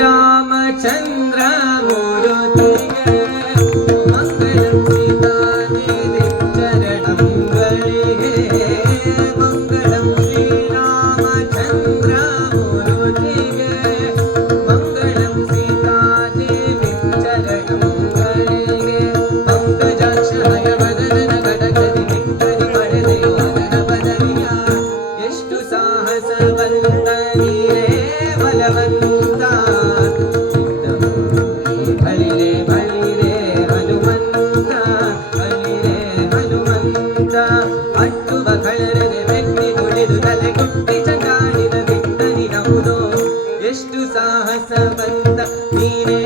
ರಾಮಚಂದ್ರ ಮೂರುತಿಗೆ ಮಂಗಳಂ ಸೀತಾದೇವಿ ಚರಣಂಗಳಿಗೆ ಮಂಗಳಂ ಶ್ರೀರಾಮಚಂದ್ರ ಮೂರುತಿಗೆ ಮಂಗಳಂ ಸೀತಾದೇವಿ ಚರಣಂಗಳಿಗೆ ಪಂಕಜಾಕ್ಷ ಹಯವದನ ಗಡಗದಿ ನಿಕ್ಕದಿ ಪಡೆದೆಯೋ ಅದನ ಪದವಿಯ ಎಷ್ಟು ಸಾಹಸ ಬಂದ ನೀರೇ ಬಲವಂತ ಬಲಿರೆ ಬಲಿರೆ ಹನುಮಂತ ಬಲಿರೆ ಹನುಮಂತ ಅಟ್ಟುವ ಕಳರದೆ ಮೆಟ್ಟಿ ತುಳಿದು ತಲೆ ಕುಟ್ಟಿ ಚಂಗಾಡಿದ ಬಿಟ್ಟನಿ ನಮ್ಮದು ಎಷ್ಟು ಸಾಹಸ ಬಂದ ನೀನೇ